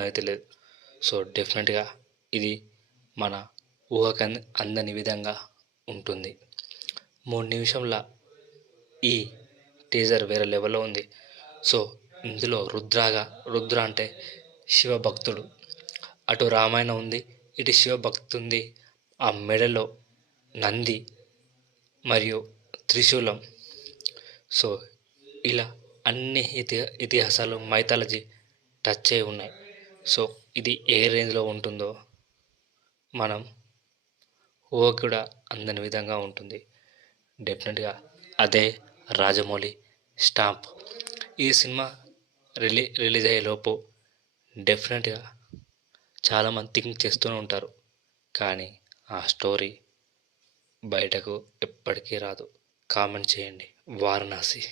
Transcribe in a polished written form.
అయితే లేదు. సో డెఫినెట్గా ఇది మన ఊహకు అందని విధంగా ఉంటుంది. 3 నిమిషంల ఈ టీజర్ వేరే లెవెల్లో ఉంది. సో ఇందులో రుద్ర అంటే శివభక్తుడు. అటు రామాయణం ఉంది, ఇటు శివభక్తి ఉంది. ఆ మెడలో నంది మరియు త్రిశూలం. సో ఇలా అన్ని ఇతిహాసాలు మైథాలజీ టచ్ అయి ఉన్నాయి. సో ఇది ఏ రేంజ్లో ఉంటుందో మనం ఊహ కూడా అందని విధంగా ఉంటుంది. డెఫినెట్గా అదే రాజమౌళి స్టాంప్. ఈ సినిమా రిలీజ్ అయ్యేలోపు డెఫినెట్గా చాలామంది థింక్ చేస్తూనే ఉంటారు, కానీ ఆ స్టోరీ బయటకు ఎప్పటికీ రాదు. కామెంట్ చేయండి. వారణాసి.